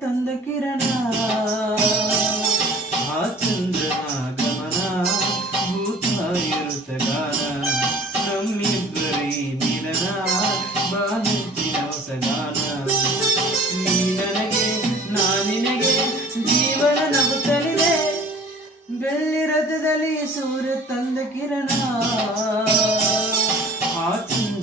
ತಂದ ಕಿರಣ ಆ ಚಂದ್ರನ ಗಮನ ಭೂತ ಇರುತ್ತ ಗಾನ ನಮ್ಮಿಬ್ಬರಿ ಮಿಲನ ಬಾನೆತ್ತಿನ ಹೊಸಗಾನ ನೀ ನನಗೆ ನಾ ನಿನಗೆ ಜೀವನ ನಗುತ್ತಲಿದೆ ಬೆಳ್ಳಿ ರಥದಲ್ಲಿ ಸೂರ್ಯ ತಂದ ಕಿರಣ ಆ ಚಂದ್ರ